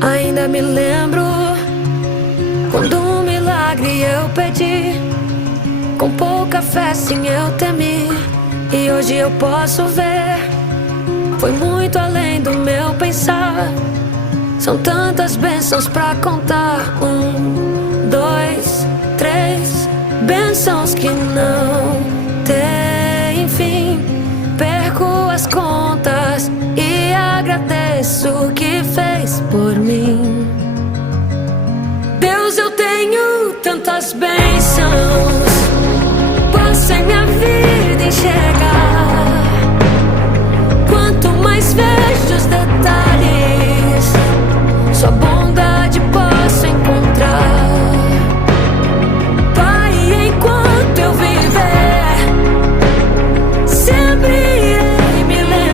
Ainda me lembro quando um milagre eu pedi, com pouca fé sim eu temi, e hoje eu posso ver, foi muito além do meu pensar. São tantas bênçãos pra contar. 1, 2, 3 bênçãos que não têm fim. Perco as contas e agradeço o que fez.